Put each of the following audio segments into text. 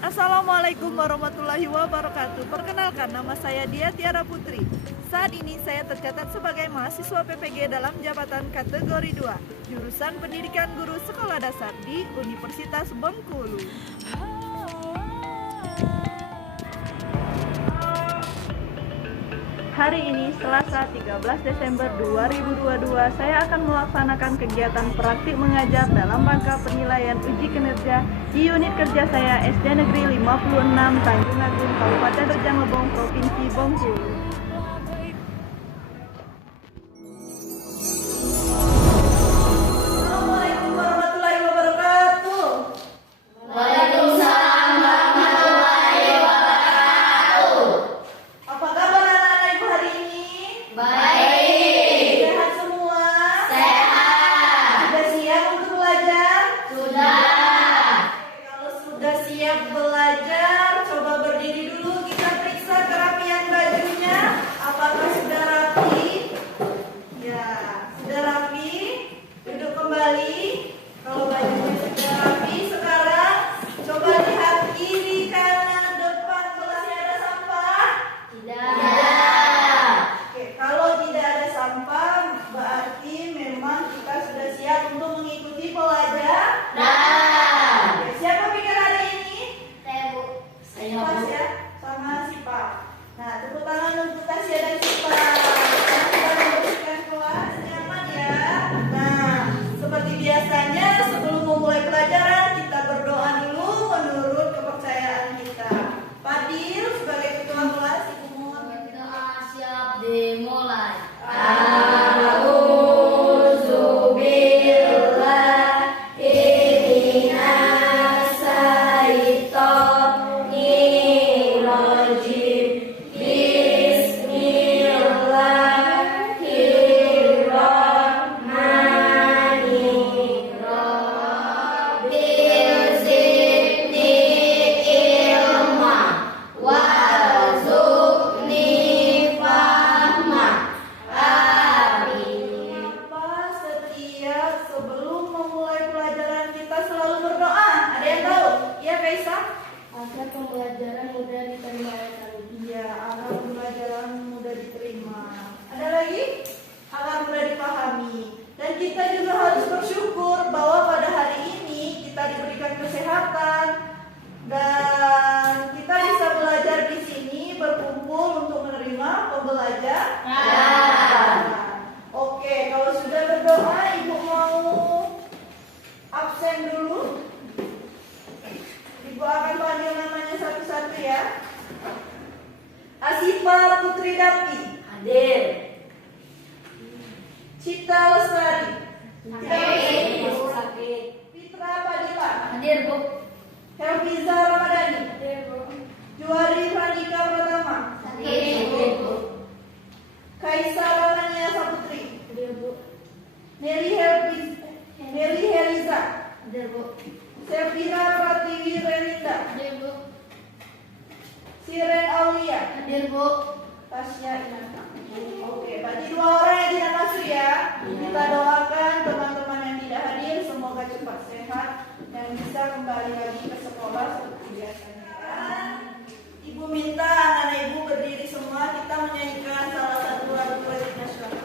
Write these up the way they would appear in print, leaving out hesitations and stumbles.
Assalamualaikum warahmatullahi wabarakatuh. Perkenalkan, nama saya Dia Tiara Putri. Saat ini saya tercatat sebagai mahasiswa PPG dalam jabatan kategori 2, jurusan Pendidikan Guru Sekolah Dasar di Universitas Bengkulu. Hari ini, Selasa 13 Desember 2022, saya akan melaksanakan kegiatan praktik mengajar dalam rangka penilaian uji kinerja di unit kerja saya SD Negeri 56 Tanjung Agung, Kabupaten Rejang Lebong, Provinsi Bengkulu. Assalamualaikum warahmatullahi wabarakatuh. Waalaikumsalam warahmatullahi wabarakatuh. Apa kabar anak-anak ibu hari ini? Baik. Sehat semua? Sehat. Sudah siap untuk belajar? Sudah. Kalau sudah siap belajar, coba berdiri dulu, kita periksa kerapian bajunya. Apakah sudah rapi? Ya, sudah rapi. Duduk kembali. Kalau bajunya sudah rapi, sekarang coba lihat kiri, kanan, depan. Masih ada sampah? Tidak. Oke, kalau tidak ada sampah, berarti memang kita sudah siap untuk mengikuti pelajaran. Nah. Oke, siapa pikir hari ini? Saya Bu. Saya Pas Bu. ya, sama Sipa. Nah, tepuk tangan untuk Tasya dan Sipa. Yang sudah membersihkan kelas, nyaman ya. Nah, seperti biasanya sebelum memulai pelajaran, kita berdoa dulu menurut kepercayaan kita. Fadil sebagai ketua kelas, Ibu mohon. Doa siap dimulai. Kenapa setiap sebelum memulai pelajaran kita selalu berdoa? Ada yang tahu? Ya, Kaisa? Agar pembelajaran mudah diterima oleh kami. Iya, agar pembelajaran mudah diterima. Ada lagi? Agar mudah dipahami. Dan kita juga harus bersyukur bahwa pada hari ini kita diberikan kesehatan dan kita bisa belajar di sini, berkumpul untuk menerima pembelajaran. Oke, kalau sudah berdoa, Ibu mau absen dulu. Ibu akan panggil namanya satu-satu ya. Asifa Putri Dapi, Hadir. Cita Lestari, Sakit. Fitra Padilla, Hadir Bu. Helviza Ramadhani, Hadir Bu. Juari Radika Pratama, Hadir Bu. Kaisa Ramania Saputri, Hadir Bu. Nelly Heliza, Hadir Bu. Selvira Pratiwi Relinda, Hadir Bu. Siren Aulia, Hadir Bu. Tasya Inata. Oke, berarti 2 orang yang tidak masuk ya. Kita doakan teman-teman yang tidak hadir semoga cepat sehat dan bisa kembali lagi ke sekolah seperti biasanya. Ibu minta anak-anak ibu berdiri semua, kita menyanyikan salah satu lagu wajib nasional.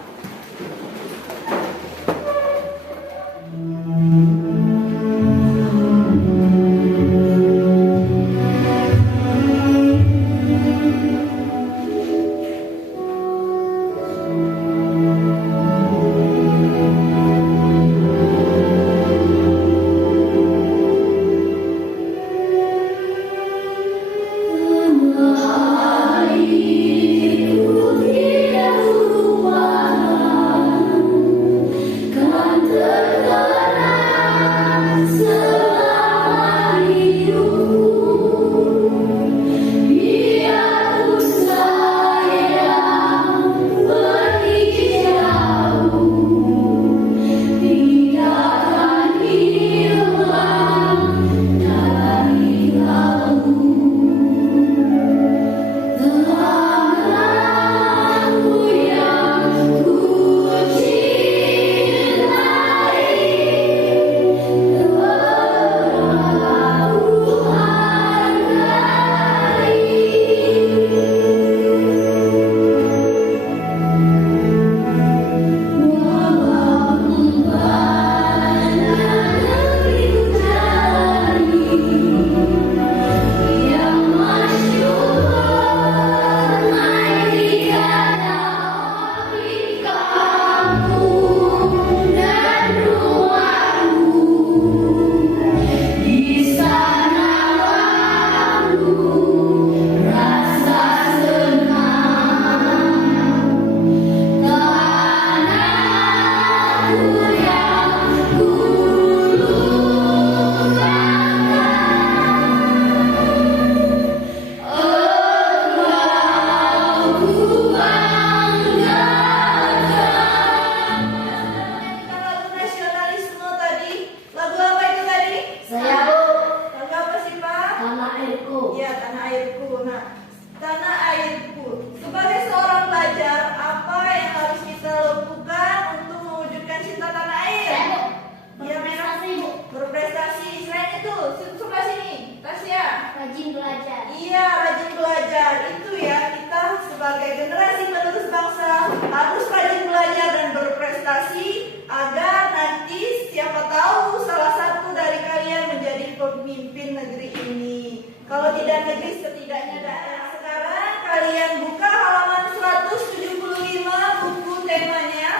Rajin belajar. Iya, rajin belajar. Itu ya, kita sebagai generasi penerus bangsa harus rajin belajar dan berprestasi agar nanti siapa tahu salah satu dari kalian menjadi pemimpin negeri ini. Kalau tidak negeri, setidaknya daerah. Sekarang kalian buka halaman 175 buku temanya.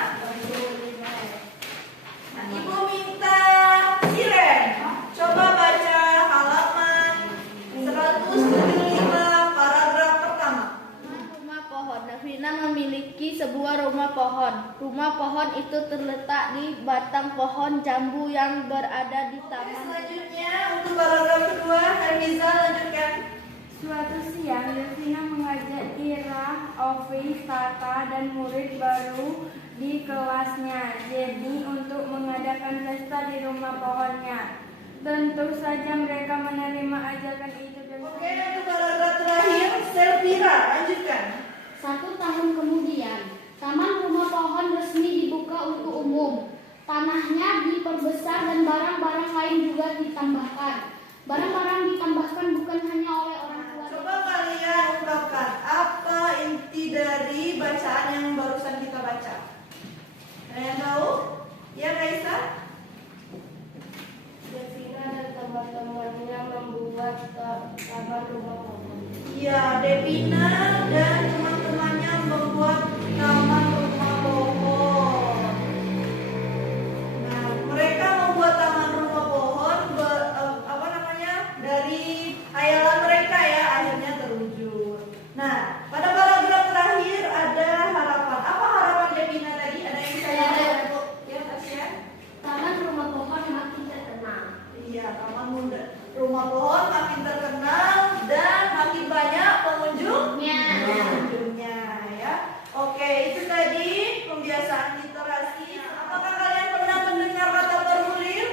Nah, Ibu minta Siren, coba baca halaman 175 paragraf pertama. Rumah pohon. Davina memiliki sebuah rumah pohon. Rumah pohon itu terletak di batang pohon jambu yang berada di Oke, taman. selanjutnya untuk paragraf kedua, Hermiza lanjutkan. Suatu siang, Davina mengajak Ira, Ovi, Tata, dan murid baru di kelasnya, Jenny, untuk mengadakan pesta di rumah pohonnya. Tentu saja mereka menerima ajakan itu dan Oke, untuk paragraf terakhir, Selvira lanjutkan. 1 tahun kemudian, taman rumah pohon resmi dibuka untuk umum. Tanahnya diperbesar dan barang-barang lain juga ditambahkan. Barang-barang ditambahkan bukan hanya oleh orang tua. Coba kalian ungkapkan apa inti dari bacaan yang barusan kita baca. Kalian tahu? Ya, Kaisa? Davina dan teman-temannya membuat taman rumah pohon. Ya, Devina dan teman-temannya membuat taman rumah pohon. Nah, mereka membuat taman rumah pohon dari hayalan mereka ya, akhirnya terwujud. Nah, pada paragraf terakhir ada harapan. Apa harapan Devina tadi? Ada yang bisa jawab, Bu? Ya, Tasya? Taman rumah pohon makin terkenal. Iya, rumah pohon makin terkenal dan makin banyak pengunjungnya ya. Oke, itu tadi pembiasaan literasi. Apakah kalian pernah mendengar kata formulir?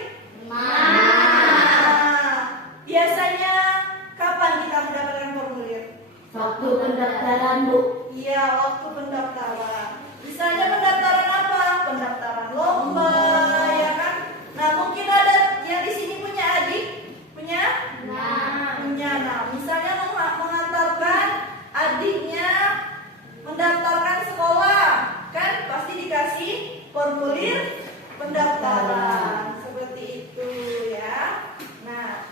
Biasanya kapan kita mendapatkan formulir? Waktu pendaftaran, Bu. Iya, waktu pendaftaran. Misalnya pendaftaran apa? Pendaftaran lomba, ya kan? Nah, mungkin ada yang di sini punya adik, punya? Punya. Nah, misalnya mengantarkan adiknya mendaftarkan sekolah, kan? Pasti dikasih formulir pendaftaran. Seperti itu ya. Nah,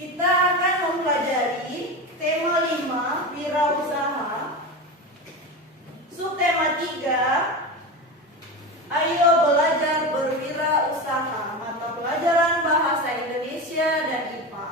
kita akan mempelajari tema 5, wirausaha. Subtema 3, ayo belajar berwirausaha. Mata pelajaran bahasa Indonesia dan IPA.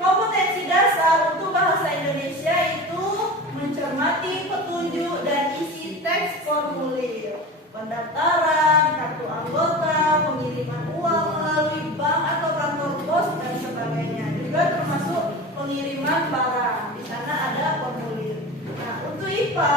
Kompetensi dasar untuk bahasa Indonesia itu mencermati petunjuk dan isi teks formulir, pendaftaran, kartu anggota, pengiriman uang melalui bank atau kantor pos dan sebagainya. Juga termasuk pengiriman barang. Di sana ada formulir. Nah, untuk IPA,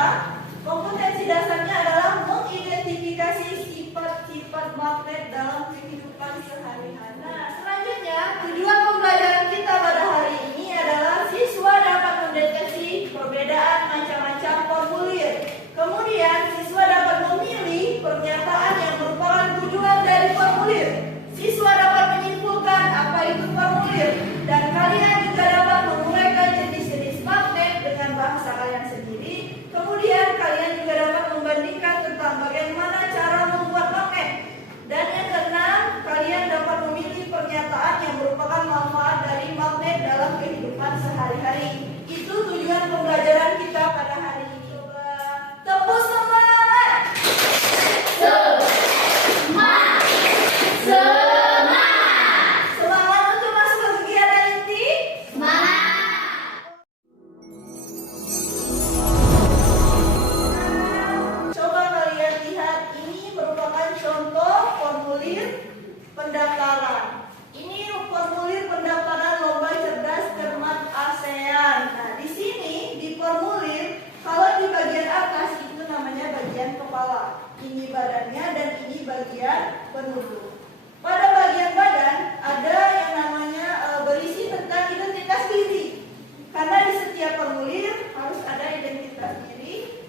kompetensi dasarnya adalah mengidentifikasi sifat-sifat magnet dalam kehidupan sehari-hari. Nah, selanjutnya tujuan pembelajaran kita pada hari ini adalah siswa dapat mendeteksi perbedaan macam-macam formulir. Kemudian siswa dapat memilih pernyataan yang merupakan tujuan dari formulir. Siswa dapat menyimpulkan apa itu formulir, dan kalian juga dapat menguraikan jenis-jenis magnet dengan bahasa kalian sendiri. Kemudian kalian juga dapat membandingkan tentang bagaimana cara membuat magnet. Dan yang keenam, kalian dapat memilih pernyataan yang merupakan manfaat dari magnet dalam kehidupan sehari-hari. Itu tujuan pembelajaran kita pada hari ini. Coba tepuk semangat. Semangat untuk masuk ke kegiatan inti. Coba kalian lihat, ini merupakan contoh formulir pendaftaran. Ini formulir pendaftaran lomba cerdas cermat ASEAN. Nah, di sini di formulir, kalau di bagian atas itu namanya bagian kepala. Ini badannya dan ini bagian penutup. Pada bagian badan ada yang namanya berisi tentang identitas diri. Karena di setiap formulir harus ada identitas diri,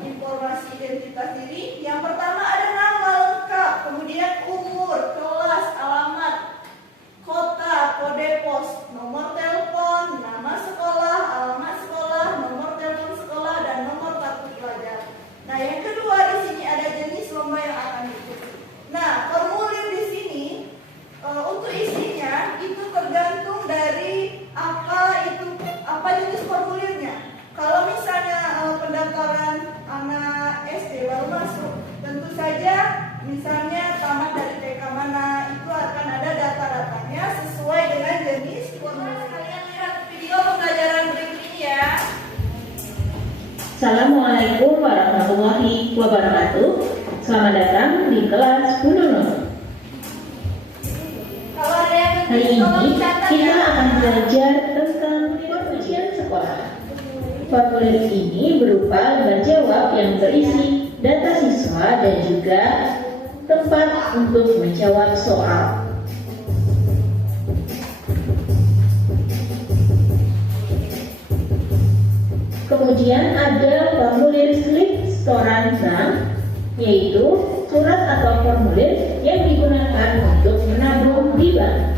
informasi identitas diri. Yang pertama ada nama lengkap. misalnya tamat dari TK mana, itu akan ada data-datanya sesuai dengan jenis formulir. Kalian lihat video pembelajaran berikut ini ya. Assalamualaikum warahmatullahi wabarakatuh. Selamat datang di kelas Bununo. Kalau ada yang Hari lebih, tolong ini dicatat kita ya. akan belajar tentang ujian sekolah. Formulir ini berupa lembar jawab yang berisi data siswa dan juga tempat untuk menjawab soal. Kemudian ada formulir slip setoran bank, yaitu surat atau formulir yang digunakan untuk menabung di bank.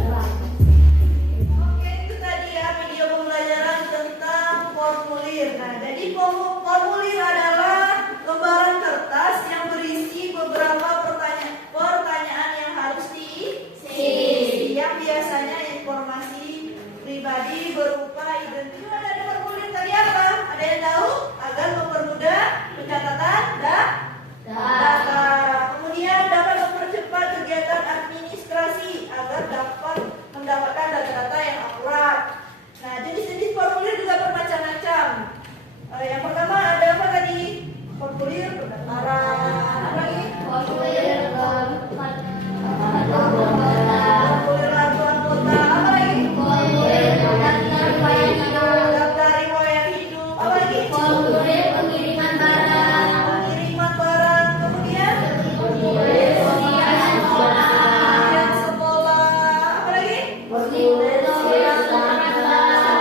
Oke, itu tadi ya video pembelajaran tentang formulir. Nah, jadi formulir adalah lembaran kertas yang berisi beberapa pertanyaan yang harus diisi. Yang biasanya informasi pribadi berupa identitas. Dari formulir tadi apa? Ada yang tahu? Agar mempermudah pencatatan data. Kemudian dapat mempercepat kegiatan administrasi agar dapat mendapatkan data-data yang akurat. Nah, jenis-jenis formulir juga bermacam-macam. Yang pertama ada apa tadi? Formulir pendaftaran. Apa lagi? Formulir kartu anggota. Apa lagi? Daftar riwayat hidup. Apa lagi? Pengiriman barang. Kemudian ujian sekolah. Apa lagi?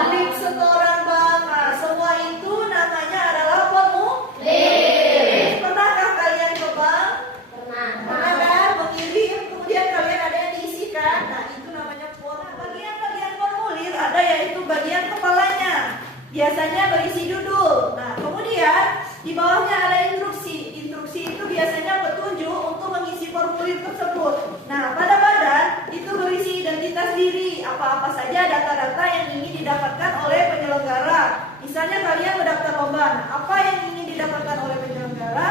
Slip setoran bank. Nah, semua itu namanya adalah formulir. Pernahkah kalian ke bank? Pernah kan? Mengirim, kemudian kalian ada yang diisikan. Nah, itu namanya formulir. Bagian formulir ada yaitu bagian kepalanya. Biasanya berisi judul. Nah, kemudian di bawahnya ada instruksi. Instruksi itu biasanya petunjuk untuk mengisi formulir tersebut. Nah, pada badan itu berisi identitas diri, apa-apa saja data-data yang ingin didapatkan oleh penyelenggara. Misalnya kalian mendaftar lomba, nah, apa yang ingin didapatkan oleh penyelenggara,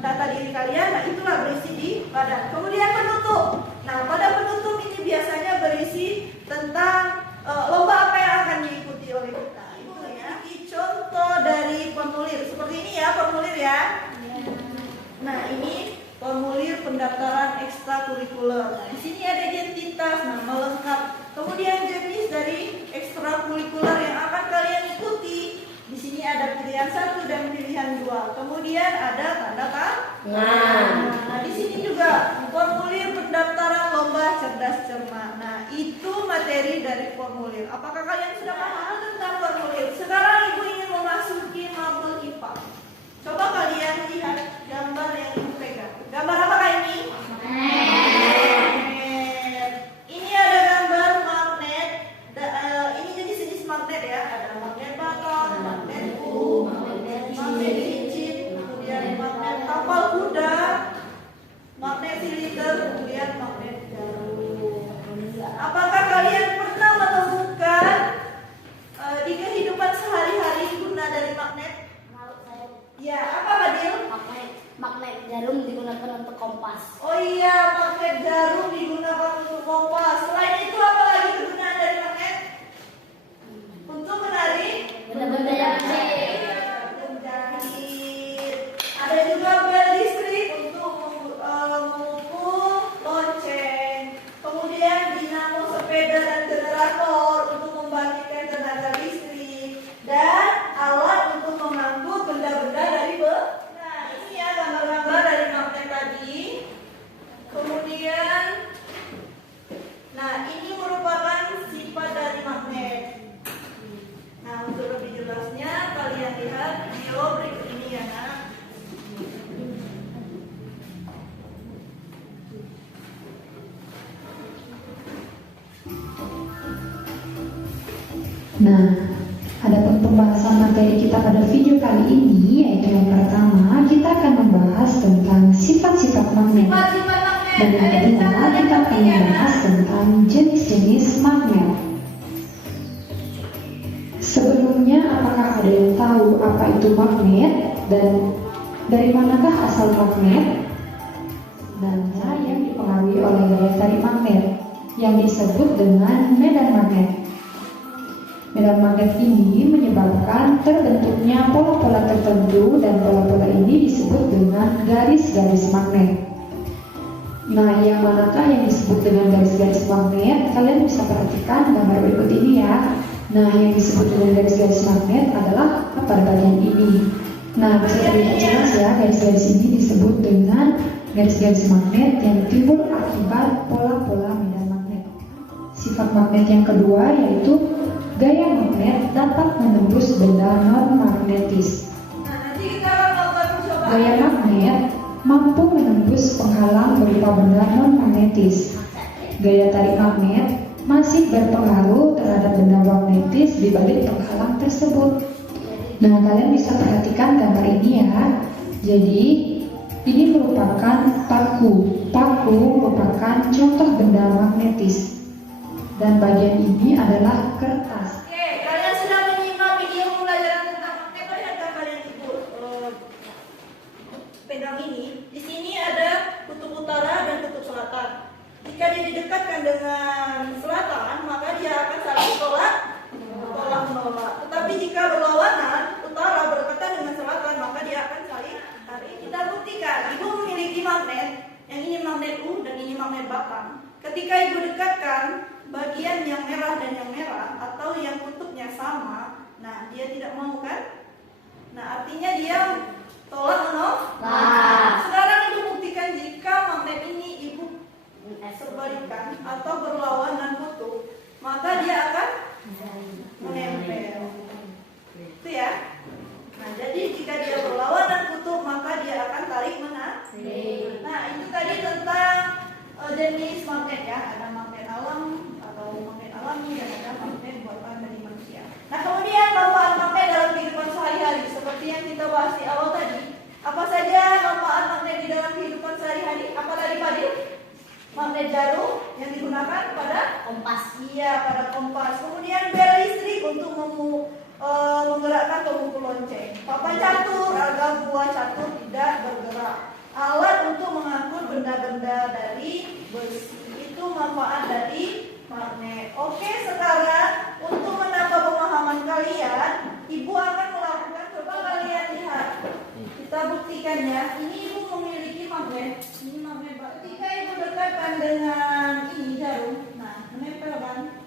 data diri kalian, nah itulah berisi di badan. Kemudian penutup. Nah, pada penutup ini biasanya berisi tentang lomba apa yang akan diikuti oleh kita. Itu ya. Contoh dari formulir seperti ini ya, formulir ya. Nah, ini formulir pendaftaran ekstrakurikuler. Nah, di sini ada identitas, nama lengkap. Kemudian jenis dari ekstrakurikuler yang akan kalian ikuti. Di sini ada pilihan 1 dan pilihan 2. Kemudian ada tanda tangan. Nah, di sini juga formulir pendaftaran lomba cerdas cermat. Nah, itu materi dari formulir. Apakah kalian sudah paham tentang formulir? Sekarang Ibu ingin memasuki mapel IPA. Coba kalian lihat gambar yang Ibu pegang. Gambar apakah ini? Magnet. Ini ada gambar magnet. Ini jenis-jenis magnet ya. Ada magnet baton, magnet magnet cincin, kemudian magnet kapal kuda, magnet silinder, kemudian magnet jarum. Apakah kalian pernah menemukan di kehidupan sehari-hari guna dari magnet? Ya, apa Badil? Magnet jarum digunakan untuk kompas. Oh iya, magnet jarum digunakan untuk kompas. Selain itu apa lagi kegunaan dari magnet? Untuk menarik Benda-benda yang kecil. menjahit. Ada juga bel listrik untuk memukul lonceng. Kemudian dinamo sepeda dan generator untuk membangkitkan tenaga listrik. Dan alat untuk mengangkut benda-benda dari Nah, ini ya gambar-gambar dari magnet tadi. Kemudian, nah ini merupakan sifat dari magnet. Nah, untuk lebih jelasnya kalian lihat video berikut ini ya, Nak. Nah, adapun pembahasan materi kita pada video kali ini, yaitu yang pertama kita akan membahas tentang sifat-sifat magnet. Sifat-sifat magnet. Dan yang kedua kita akan membahas tentang jenis-jenis magnet. Sebelumnya, apakah ada yang tahu apa itu magnet dan dari manakah asal magnet? sebenarnya yang dipengaruhi oleh gaya tarik magnet yang disebut dengan medan magnet. Medan magnet ini menyebabkan terbentuknya pola-pola tertentu dan pola-pola ini disebut dengan garis-garis magnet. Nah, yang manakah yang disebut dengan garis-garis magnet? Kalian bisa perhatikan gambar berikut ini ya. Nah, yang disebut dengan garis-garis magnet adalah pada bagian ini. Nah, bisa terlihat jelas ya, garis-garis ini disebut dengan garis-garis magnet yang timbul akibat pola-pola medan magnet. Sifat magnet yang kedua yaitu gaya magnet dapat menembus benda non-magnetis. Nah, nanti kita akan melakukan percobaan. Gaya magnet mampu menembus penghalang berupa benda non-magnetis. Gaya tarik magnet masih berpengaruh terhadap benda magnetis di balik penghalang tersebut. Nah, kalian bisa perhatikan gambar ini ya. Jadi, ini merupakan paku. Paku merupakan contoh benda magnetis. Dan bagian ini adalah kertas. Oke, kalian sudah menyimak video pembelajaran tentang magnet. Lihat gambar yang ibu pegang ini. Di sini ada kutub utara dan kutub selatan. Jika dia didekatkan dengan selatan, maka dia akan saling tolak menolak. Tetapi jika berlawanan, utara berdekatan dengan selatan, maka dia akan saling tarik. Kita buktikan. Ibu memiliki magnet. Yang ini magnet U dan ini magnet batang. Ketika ibu dekatkan bagian yang merah dan yang merah atau yang kutubnya sama, nah dia tidak mau kan? Nah artinya dia tolak menolak. Sekarang ibu buktikan jika magnet ini ibu serbalikan atau berlawanan kutub, maka dia akan menempel. Itu ya. Nah jadi jika dia berlawanan kutub, maka dia akan tarik menarik. Nah itu tadi tentang jenis magnet ya. Ada magnet alam atau magnet alami dan ada magnet buatan dari manusia. Nah kemudian manfaat magnet dalam kehidupan sehari-hari seperti yang kita bahas di awal tadi. Apa saja manfaat magnet di dalam kehidupan sehari-hari? Apa tadi Fadil? Magnet jarum yang digunakan pada kompas. Iya, pada kompas. Kemudian bel listrik untuk menggerakkan pemukul lonceng. Papan catur agar buah catur tidak bergerak. Alat untuk mengangkut benda-benda dari besi. Itu manfaat dari magnet. Oke, sekarang untuk menambah pemahaman kalian, Ibu akan melakukan, coba kalian lihat. Kita buktikan ya. Ini Ibu memiliki magnet. Ini magnet. Ketika Ibu dekatkan dengan ini jarum, nah menempel kan?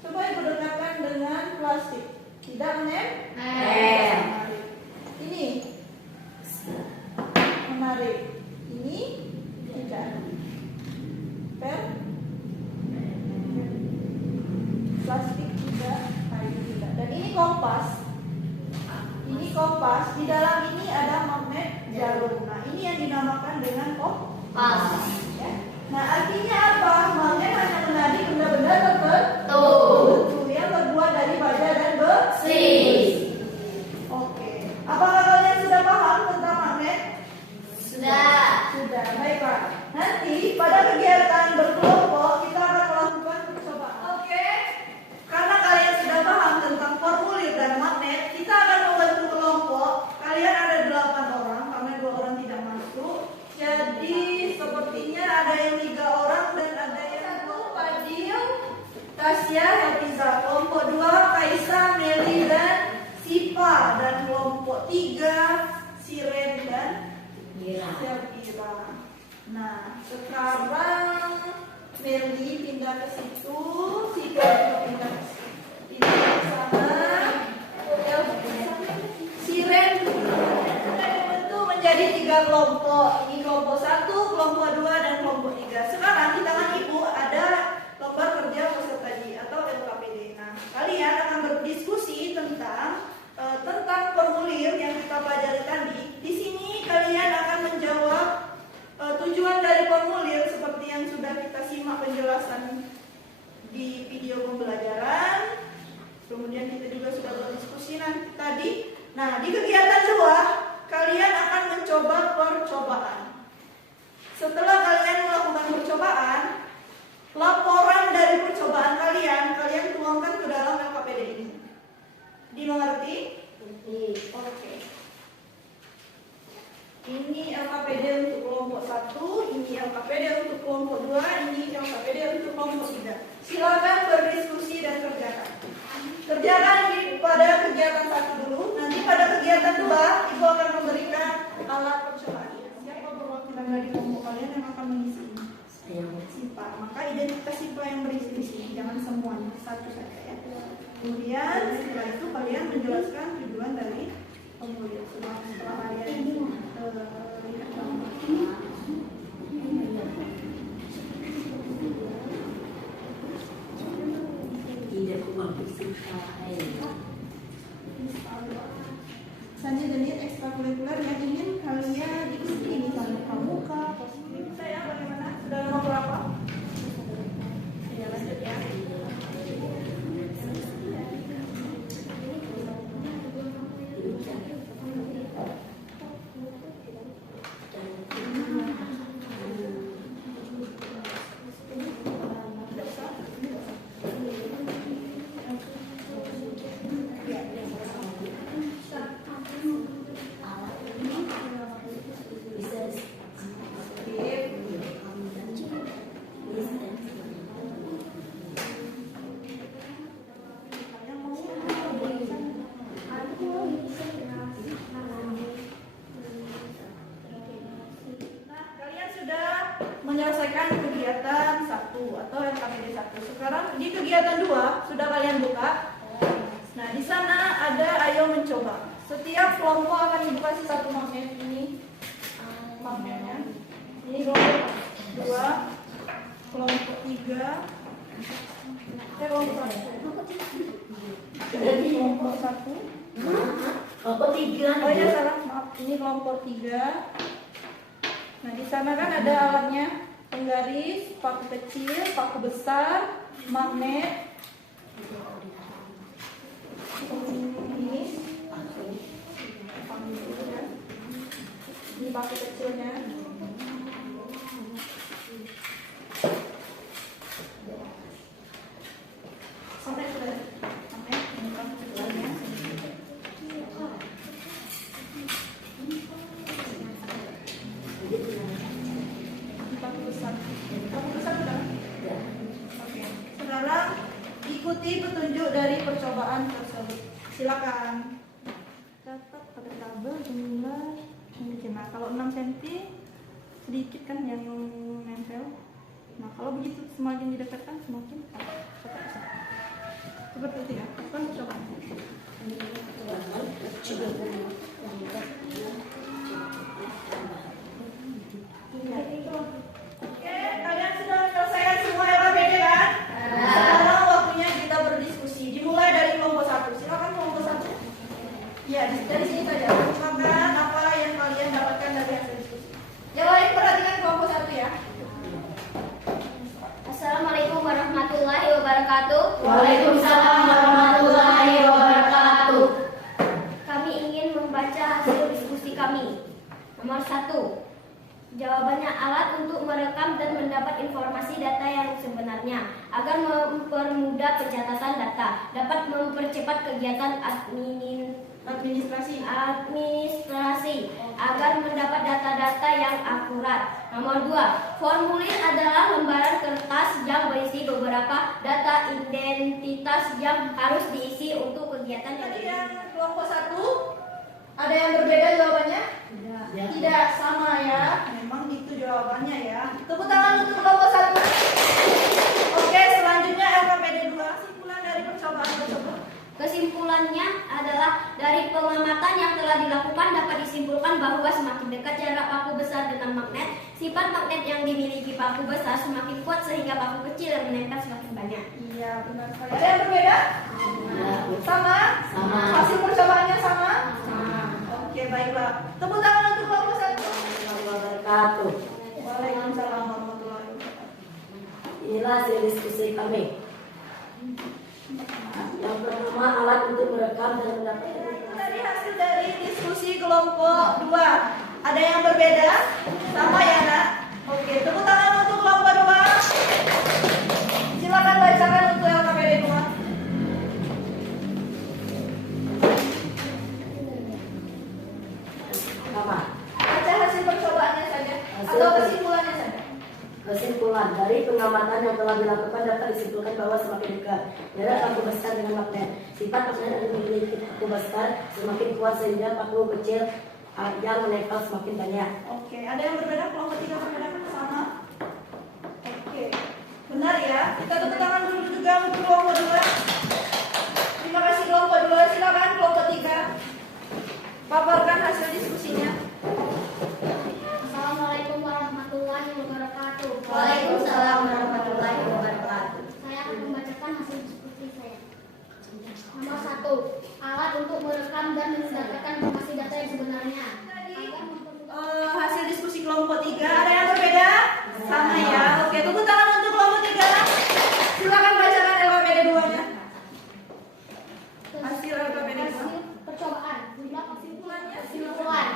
Coba Ibu dekatkan dengan plastik. Tidak menempel. Ini menarik. Ini tidak. Plastik tidak, kayu tidak. Dan ini kompas. Ini kompas. Di dalam ini ada magnet jarum. Nah, ini yang dinamakan dengan kompas. Ya. Nah, artinya apa? Magnet hanya menarik benda-benda tertentu yang terbuat dari baja dan besi. Oke. Apakah kalian sudah paham tentang magnet? Sudah. Baiklah. Nanti pada kegiatan berkelompok kita akan melakukan percobaan. Oke. Karena kalian sudah paham tentang formulir dan magnet, kita akan membentuk kelompok. Kalian ada 8 orang karena 2 orang tidak masuk. Jadi sepertinya ada yang 3 orang dan ada yang 1 Fadil, Tasya, Hafiza. Kelompok 2 Kaisa, Meli dan Sipa, dan kelompok 3 Siren dan Syafira. Nah, sekarang Meli pindah ke situ, Sipa juga pindah ke sana, Siren itu menjadi 3 kelompok. Ini kelompok 1, kelompok 2, dan kelompok 3. Sekarang di tangan Ibu ada lembar kerja peserta didik atau LKPD. Nah, kalian akan berdiskusi tentang formulir yang kita pelajari tadi. Di sini kalian akan menjawab tujuan dari formulir seperti yang sudah kita simak penjelasan di video pembelajaran. Kemudian kita juga sudah berdiskusi nanti tadi. Nah, di kegiatan 2 kalian akan mencoba percobaan. Setelah kalian melakukan percobaan, laporan dari percobaan kalian tuangkan ke dalam LKPD ini. Dimengerti? Oke. Ini LKPD untuk kelompok 1, ini LKPD untuk kelompok 2, ini LKPD untuk kelompok 3. Silakan berdiskusi dan kerjakan. Kerjakan pada kegiatan 1 dulu, nanti pada kegiatan 2 Ibu akan memberikan alat percobaan. Siapa perwakilan dari kelompok kalian yang akan mengisi ini? Sipa. Maka identitas Sipa yang berisi di sini, jangan semuanya, satu saja ya. Kemudian setelah itu kalian menjelaskan tujuan dari pengulian. Setelah kalian lihat gambar. Misalnya jenis ekstrakurikuler yang ingin kalian ikuti, misalnya pramuka, kostum. Saya bagaimana? Sudah nomor berapa? Ya, lanjut ya. Menyelesaikan kegiatan 1 atau LKPD 1. Sekarang di kegiatan 2 sudah kalian buka. Nah, di sana ada ayo mencoba. Setiap kelompok akan dibuka satu magnet ini. Magnetnya. Ini kelompok 2, kelompok 3. Kelompok 1. Jadi kelompok 1. Kelompok 3. Oh ya salah, maaf. Ini kelompok 3. Nah, di sana kan ada alatnya, penggaris, paku kecil, paku besar, magnet. Ini paku kecilnya. Sampai sudah. Sampai ini paku kecilnya. Paku besar sudah? Ya. Oke. Sekarang ikuti petunjuk dari percobaan tersebut. Silakan. Catat pada tabel jumlah yang kena. Kalau 6 cm sedikit kan yang nempel. Nah, kalau begitu semakin didekatkan semakin seperti itu ya. Kan percobaan. Oke, kalian sudah menyelesaikan semua LKPD kan? Sekarang waktunya kita berdiskusi. Dimulai dari kelompok 1. Silakan kelompok 1. Ya, dari sini saja. Makan apa yang kalian dapatkan dari hasil diskusi. Yang lain perhatikan kelompok 1 ya. Assalamualaikum warahmatullahi wabarakatuh. Waalaikumsalam warahmatullahi wabarakatuh. Kami ingin membaca hasil diskusi kami. Nomor 1. Jawabannya alat untuk merekam dan mendapat informasi data yang sebenarnya agar mempermudah pencatatan data, dapat mempercepat kegiatan administrasi agar mendapat data-data yang akurat. Nomor 2. Formulir adalah lembaran kertas yang berisi beberapa data identitas yang harus diisi untuk kegiatan Tadi yang kelompok 1 ada yang berbeda jawabannya? Tidak, sama ya. Memang itu jawabannya ya. Tepuk tangan untuk kelompok 1. Oke, selanjutnya LKPD 2. Kesimpulan dari percobaan tersebut. Kesimpulannya adalah dari pengamatan yang telah dilakukan dapat disimpulkan bahwa semakin dekat jarak paku besar dengan magnet, sifat magnet yang dimiliki paku besar semakin kuat sehingga paku kecil yang menempel semakin banyak. Iya, benar sekali. Ada yang berbeda? Sama? Sama. Hasil percobaannya sama? Sama. Oke, baiklah. Tepuk tangan untuk kelompok 1. Wabarakatuh. Waalaikumsalam warahmatullahi wabarakatuh. Inilah hasil diskusi kami. Yang pertama, alat untuk merekam dan mendapat. Tadi hasil dari diskusi kelompok 2. Ada yang berbeda? Sama ya, Nak? Oke, tepuk tangan untuk kelompok 2. Silakan bacakan untuk LKPD 2. Apa? Baca hasil percobaannya saja. Hasil kesimpulannya saja. Kesimpulan dari pengamatan yang telah dilakukan dapat disimpulkan bahwa semakin dekat jarak paku besar dengan magnet, sifat magnet yang memiliki paku besar semakin kuat sehingga paku kecil yang menempel semakin banyak. Oke, ada yang berbeda? Kelompok 3 berbeda sama? Oke, benar ya. Kita tepuk tangan dulu juga untuk kelompok 2. Terima kasih kelompok 2. Silakan kelompok 3 paparkan hasil diskusinya. Assalamualaikum warahmatullahi wabarakatuh. Waalaikumsalam warahmatullahi wabarakatuh. Saya akan membacakan hasil diskusi saya. Nomor 1, alat untuk merekam dan mendapatkan informasi data yang sebenarnya. Hasil diskusi kelompok 3 ada yang berbeda? Sama ya. Oke, tepuk tangan untuk kelompok 3. Silakan bacakan LKPD 2-nya. Hasil LKPD 2. Hasil percobaan. Kesimpulannya?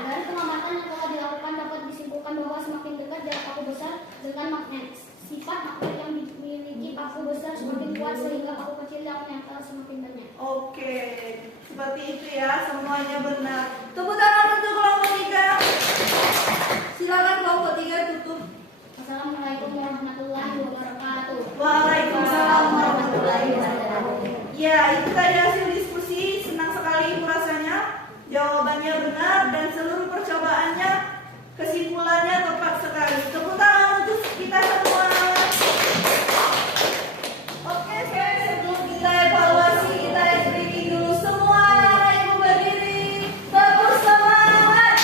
Dari pengamatan yang telah dilakukan dapat disimpulkan bahwa semakin dekat jarak paku besar dengan magnet, sifat magnet yang dimiliki paku besar semakin kuat sehingga paku kecil yang menempel semakin banyak. Oke, seperti itu ya, semuanya benar. Tepuk tangan untuk kelompok 3. Silakan kelompok 3 tutup. Assalamualaikum warahmatullahi wabarakatuh. Waalaikumsalam warahmatullahi wabarakatuh. Ya, itu tadi hasil diskusi. Senang sekali ibu rasanya. Jawabannya benar dan seluruh percobaannya, kesimpulannya tepat sekali. Tepuk tangan untuk kita semua. Oke, sebelum kita evaluasi, kita briefing dulu semua. Ibu berdiri, bersemangat.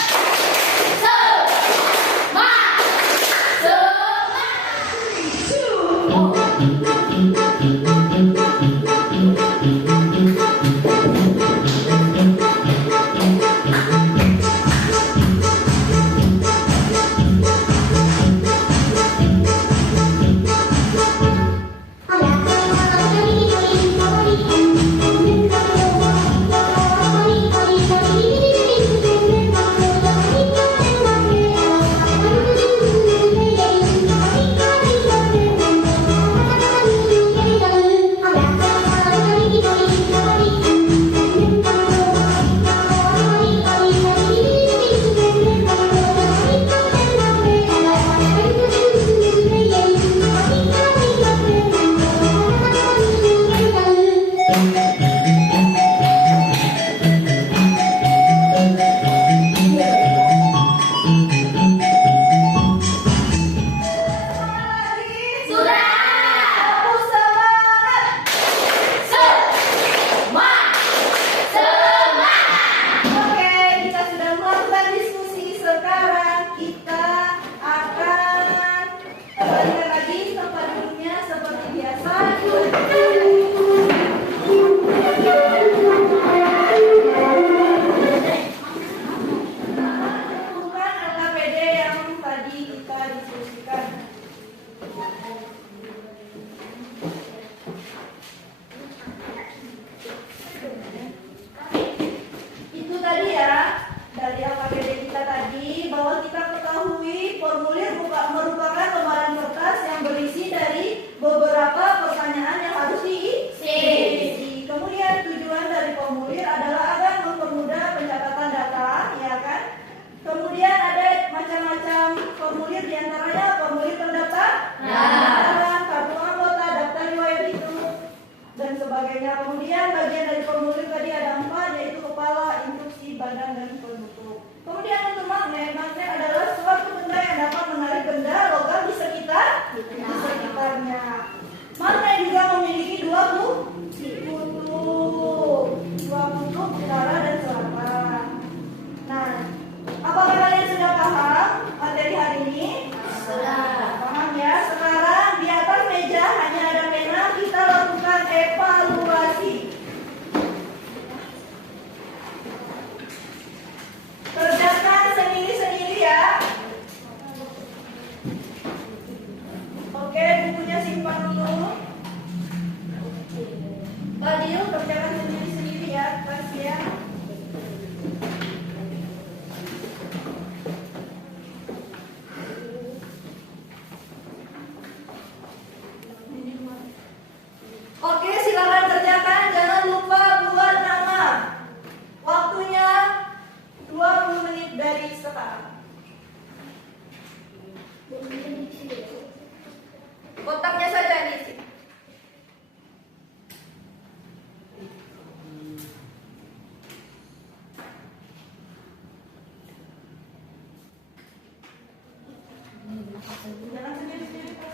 Jangan sendiri-sendiri, Pak.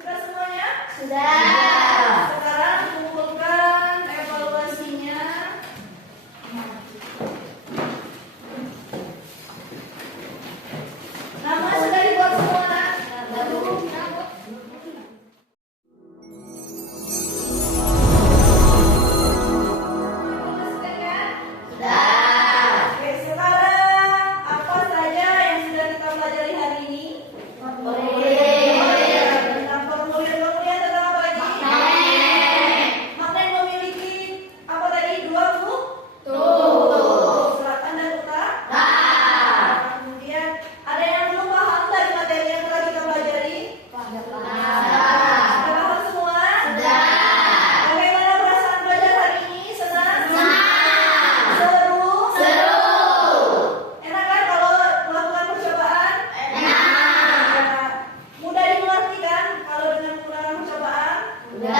Sudah semuanya? Sudah. Sekarang kumpulkan evaluasinya. Nama sudah dibuat semua, Nak? Sudah kan? Oke, sekarang apa saja yang sudah kita pelajari hari ini? Tentang formulir, kemudian tentang apa lagi? Magnet memiliki apa tadi? Dua selatan dan utara. Kemudian ada yang belum paham dari materi yang telah kita pelajari? Sudah paham semua? Bagaimana perasaan belajar hari ini? Senang? Seru? Enak kan kalau melakukan percobaan? Enak. Mudah dimengerti kan kalau dengan menggunakan percobaan? Ya.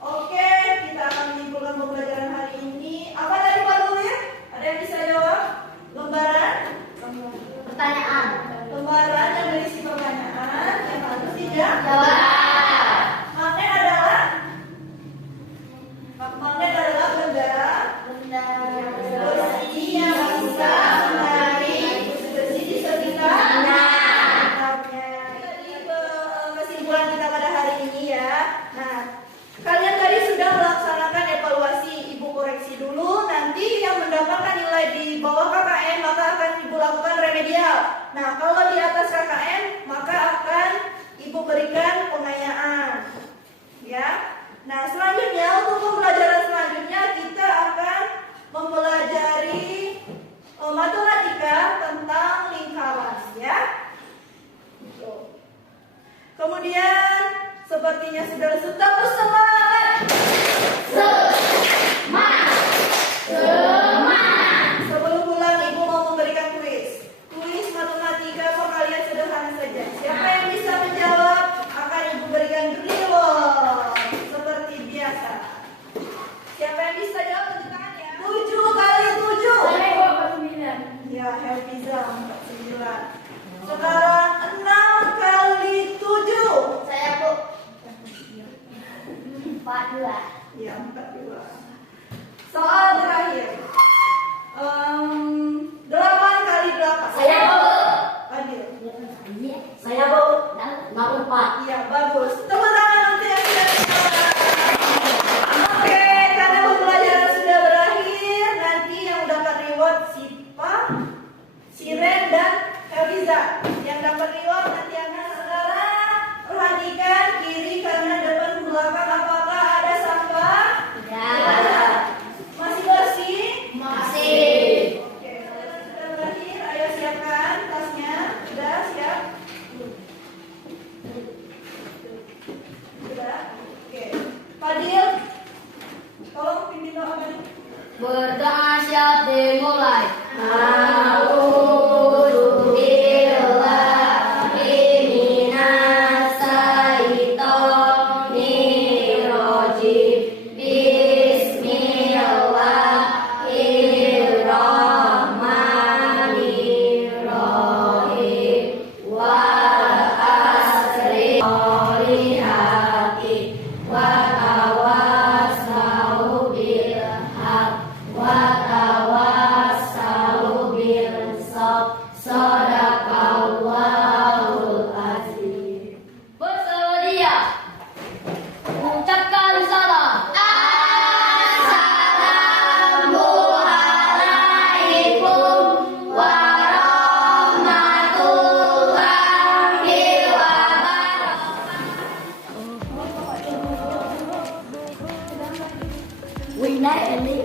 Oke, kita akan menyimpulkan pembelajaran hari ini. Apa tadi Pak Nuril? Ada yang bisa jawab? Lembaran yang berisi pertanyaan yang harus dijawab. Magnet adalah benda besi yang bisa menarik besi di sekitar magnet. Jadi kesimpulan kita pada hari ini ya. Nah, kalian tadi sudah melaksanakan evaluasi. Ibu koreksi dulu. Nanti yang mendapatkan nilai di bawah KKM maka akan ibu lakukan remedial. Nah, kalau di atas KKM maka akan ibu berikan pengayaan. Ya. Nah, selanjutnya untuk pembelajaran selanjutnya kita akan mempelajari matematika tentang lingkaran ya. Kemudian sepertinya saudara sudah bersemangat. Sebelum pulang ibu mau memberikan kuis. Kuis matematika kalian sederhana saja. Siapa yang bisa menjawab akan ibu berikan reward seperti biasa. Siapa yang bisa jawab tunjukkan ya. 7 kali 7. Ya, Helviza 49. Sekarang 6 kali 7. Saya, Bu. 42. Ya, 42. Soal terakhir. 8 kali 8. Saya, Bu. Adil. Saya, Bu. 64. Iya, bagus. Tepuk tangan untuk yang sudah dilakukan. Oke, karena pembelajaran sudah berakhir, nanti yang dapat reward Sipa, Siren, dan Elviza. Yang dapat reward nanti akan saudara perhatikan kiri kanan depan belakang apakah ada sampah? Tidak. Masih bersih? Masih. Oke, pembelajaran sudah berakhir. Ayo siapkan tasnya. Sudah siap? Sudah? Oke. Fadil, tolong pimpin doa Fadil. Berdoa siap dimulai. Bersedia. Ucapkan salam. Assalamualaikum warahmatullahi wabarakatuh. Wina ini